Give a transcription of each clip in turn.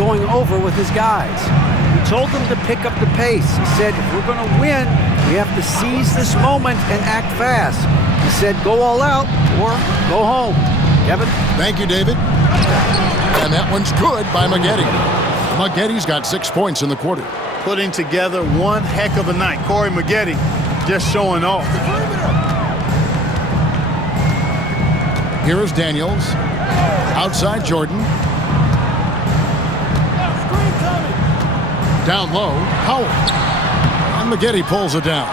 going over with his guys. He told them to pick up the pace. He said, if we're going to win, we have to seize this moment and act fast. He said, go all out or go home. Kevin? Thank you, David. And that one's good by Maggette. Maggette's got 6 points in the quarter. Putting together one heck of a night. Corey Maggette just showing off. Here is Daniels. Outside Jordan. Down low, Howard. And Maggette pulls it down.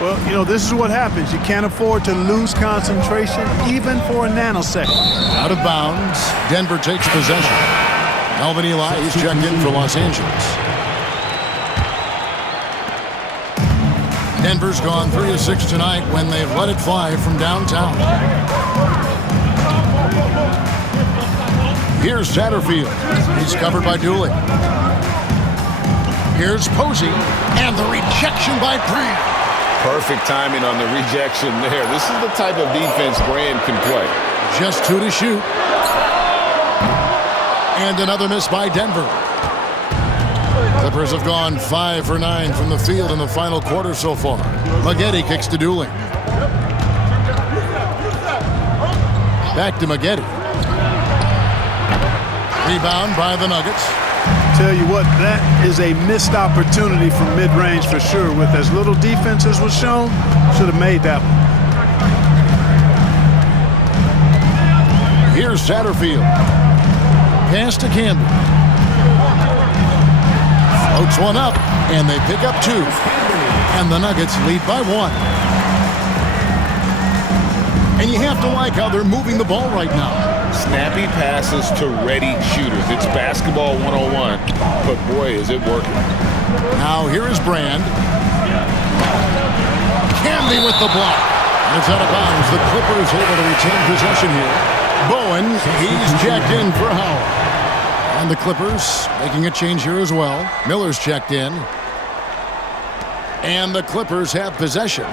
Well, you know, this is what happens. You can't afford to lose concentration even for a nanosecond. Out of bounds. Denver takes possession. Melvin Ely is checked in for Los Angeles. Denver's gone 3 of 6 tonight when they've let it fly from downtown. Here's Satterfield. He's covered by Dooley. Here's Posey, and the rejection by Brand. Perfect timing on the rejection there. This is the type of defense Brand can play. Just 2 to shoot. And another miss by Denver. Clippers have gone 5 for 9 from the field in the final quarter so far. Maggette kicks to Dooley. Back to Maggette. Rebound by the Nuggets. Tell you what, that is a missed opportunity from mid-range for sure. With as little defense as was shown, should have made that one. Here's Satterfield. Pass to Campbell. Floats one up, and they pick up 2. And the Nuggets lead by 1. And you have to like how they're moving the ball right now. Snappy passes to ready shooters. It's basketball 101, but boy, is it working. Now here is Brand. Canby with the block. And it's out of bounds. The Clippers able to retain possession here. Bowen, he's checked in for Howard. And the Clippers making a change here as well. Miller's checked in. And the Clippers have possession.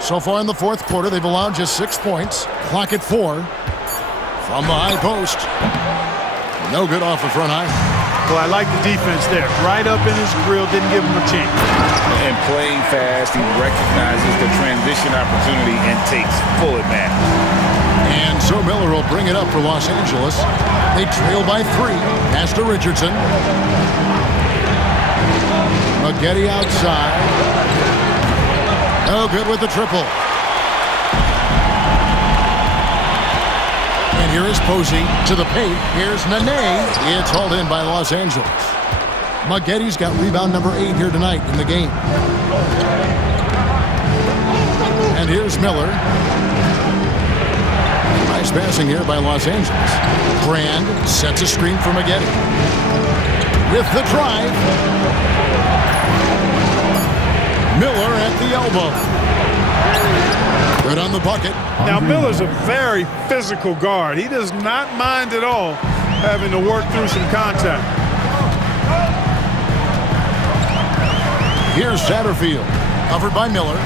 So far in the fourth quarter, they've allowed just 6 points. Clock at 4. From the high post. No good off the front high. Well, I like the defense there. Right up in his grill, didn't give him a chance. And playing fast, he recognizes the transition opportunity and takes full advantage. And so Miller will bring it up for Los Angeles. They trail by 3. Pass to Richardson. Maggette outside. No good with the triple. And here is Posey to the paint. Here's Nene. It's hauled in by Los Angeles. Maggette's got rebound number 8 here tonight in the game. And here's Miller. Nice passing here by Los Angeles. Brand sets a screen for Maggette. With the drive. Miller at the elbow. Good on the bucket. Now, Miller's a very physical guard. He does not mind at all having to work through some contact. Here's Satterfield. Covered by Miller.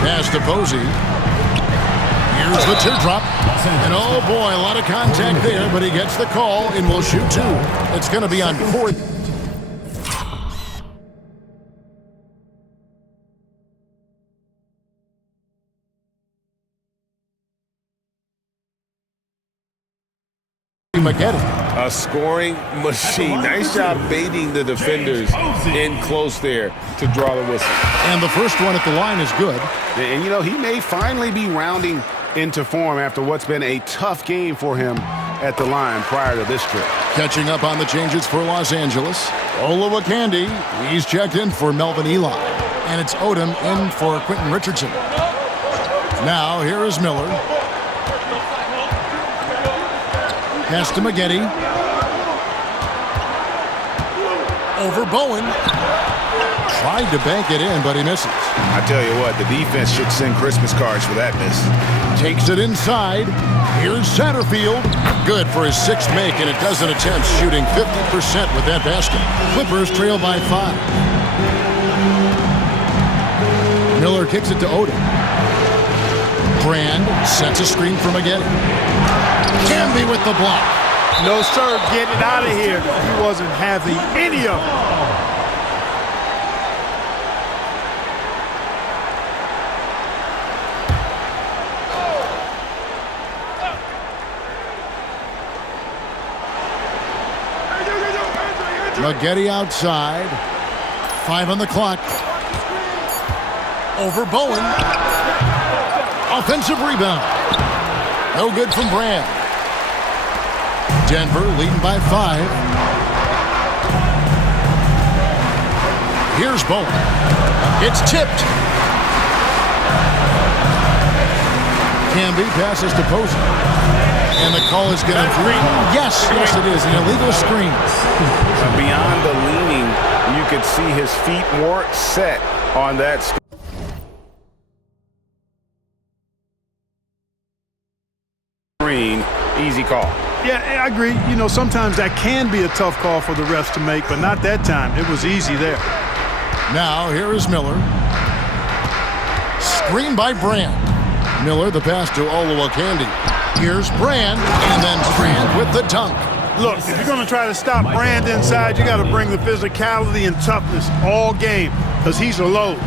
Pass to Posey. Here's the teardrop. And oh boy, a lot of contact there, but he gets the call and will shoot 2. It's going to be on 4th. Maggette. A scoring machine. Nice job baiting the defenders in close there to draw the whistle. And the first one at the line is good. And, you know, he may finally be rounding into form after what's been a tough game for him at the line prior to this trip. Catching up on the changes for Los Angeles. Olowokandi, he's checked in for Melvin Ely. And it's Odom in for Quentin Richardson. Now, here is Miller. Pass to Maggette. Over Bowen. Tried to bank it in, but he misses. I tell you what, the defense should send Christmas cards for that miss. Takes it inside. Here's Satterfield. Good for his 6th make and a dozen attempts, shooting 50% with that basket. Clippers trail by 5. Miller kicks it to Odom. Brand sets a screen for Maggette. Canby with the block. No, sir. Get it out of here. You wasn't having any of it. Maggette outside. 5 on the clock. Over Bowen. Offensive rebound. No good from Brand. Denver leading by 5. Here's Bowen. It's tipped. Camby passes to Posey. And the call is going to be, yes, it is, an illegal screen. Beyond the leaning, you could see his feet weren't set on that screen. Easy call. Yeah, I agree. You know, sometimes that can be a tough call for the refs to make, but not that time. It was easy there. Now, here is Miller. Screen by Brand. Miller, the pass to Olowokandi. Here's Brand, and then Brand with the dunk. Look, if you're going to try to stop Brand inside, you got to bring the physicality and toughness all game, because he's a load.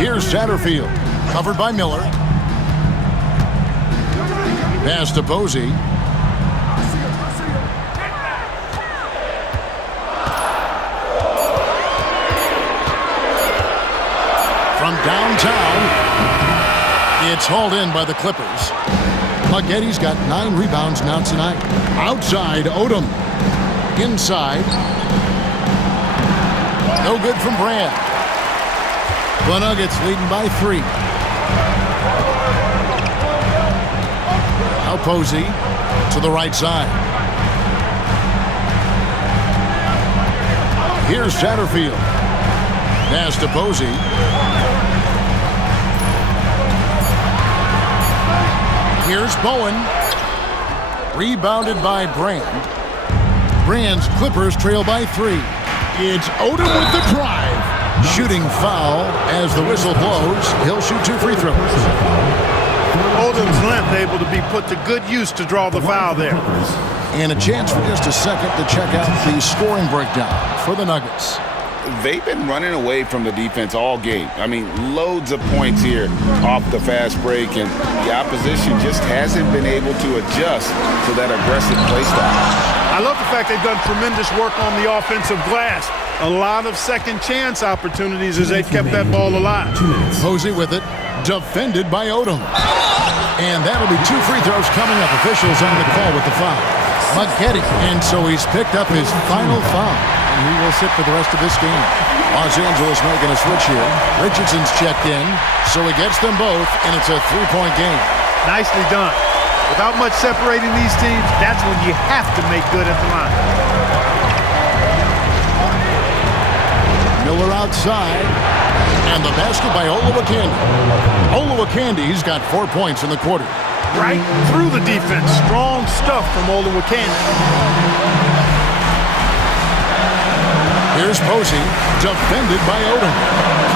Here's Satterfield, covered by Miller. Pass to Posey. From downtown. It's hauled in by the Clippers. Maggette's got 9 rebounds now tonight. Outside, Odom. Inside. No good from Brand. The Nuggets leading by 3. Now Posey to the right side. Here's Satterfield. Pass to Posey. Here's Bowen. Rebounded by Brand. Brand's Clippers trail by 3. It's Odom with the drive. Shooting foul as the whistle blows. He'll shoot 2 free throws. Odom's length able to be put to good use to draw the foul there. And a chance for just a second to check out the scoring breakdown for the Nuggets. They've been running away from the defense all game. I mean, loads of points here off the fast break, and the opposition just hasn't been able to adjust to that aggressive play style. I love the fact they've done tremendous work on the offensive glass. A lot of second chance opportunities as they've kept that ball alive. Posey with it, defended by Odom. And that'll be 2 free throws coming up. Officials on the call with the foul. Maggette, and so he's picked up his final foul. And he will sit for the rest of this game. Los Angeles making a switch here. Richardson's checked in, so he gets them both, and it's a 3-point game. Nicely done. Without much separating these teams, that's when you have to make good at the line. Miller outside, and the basket by Olowokandi. Olowokandi's got 4 points in the quarter. Right through the defense. Strong stuff from Olowokandi. Here's Posey, defended by Odom.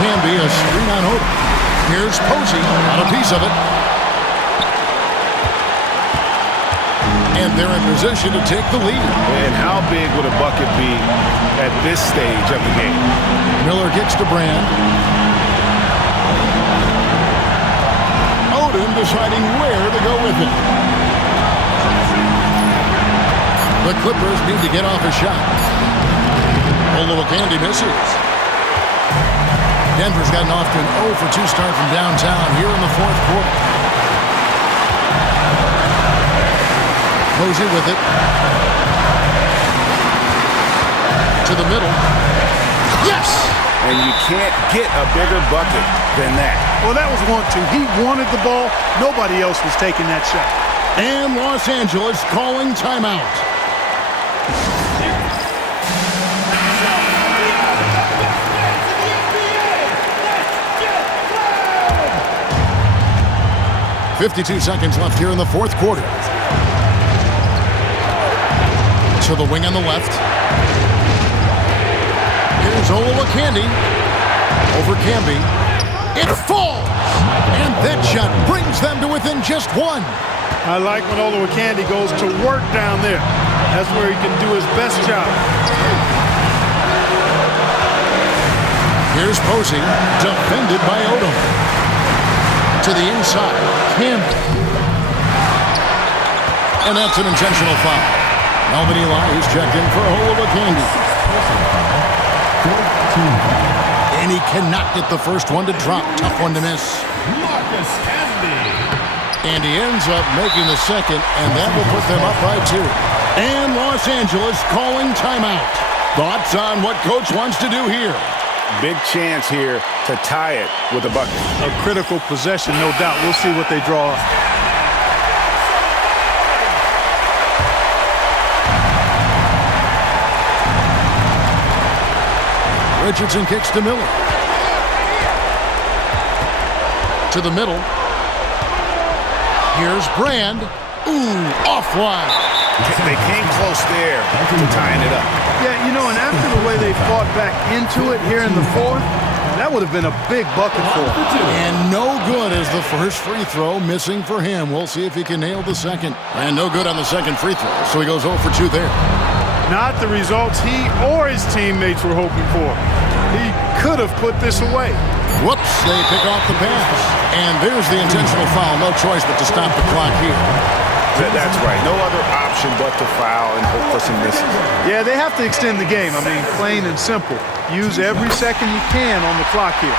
Can be a screen on Odom. Here's Posey, got a piece of it. And they're in position to take the lead. And how big would a bucket be at this stage of the game? Miller gets to Brand. Odom deciding where to go with it. The Clippers need to get off a shot. Olowokandi misses. Denver's gotten off to an 0-for-2 start from downtown here in the 4th quarter. Posey with it. To the middle. Yes! And you can't get a bigger bucket than that. Well, that was 1-2. He wanted the ball. Nobody else was taking that shot. And Los Angeles calling timeout. .52 seconds left here in the 4th quarter. To the wing on the left. Here's Olowokandi. Over Camby. It falls! And that shot brings them to within just 1. I like when Olowokandi goes to work down there. That's where he can do his best job. Here's Posey, defended by Odom. To the inside, Campbell. And that's an intentional foul. Melvin Ely, who's checked in for Olowokandi. And he cannot get the first one to drop. Tough one to miss. Marcus Camby. And he ends up making the second, and that will put them up by 2. And Los Angeles calling timeout. Thoughts on what Coach wants to do here? Big chance here to tie it with a bucket. A critical possession, no doubt. We'll see what they draw up. Richardson kicks to Miller. To the middle. Here's Brand. Ooh, offline. They came close there to tying it up. Yeah, you know, and after the way they fought back into it here in the fourth, that would have been a big bucket for him. And no good as the first free throw missing for him. We'll see if he can nail the second. And no good on the second free throw, so he goes 0 for 2 there. Not the results he or his teammates were hoping for. He could have put this away. Whoops, they pick off the pass. And there's the intentional foul. No choice but to stop the clock here. That's right. No other option but to foul and hope for some misses. Yeah, they have to extend the game. I mean, plain and simple. Use every second you can on the clock here.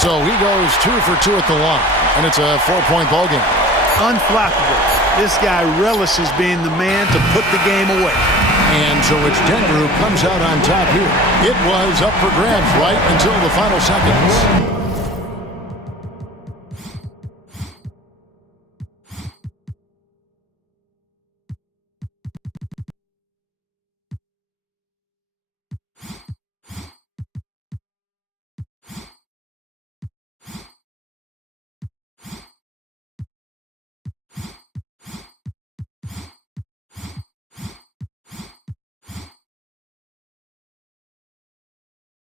So he goes 2 for 2 at the line, and it's a 4-point ball game. Unflappable. This guy relishes being the man to put the game away. And so it's Denver who comes out on top here. It was up for grabs right until the final seconds.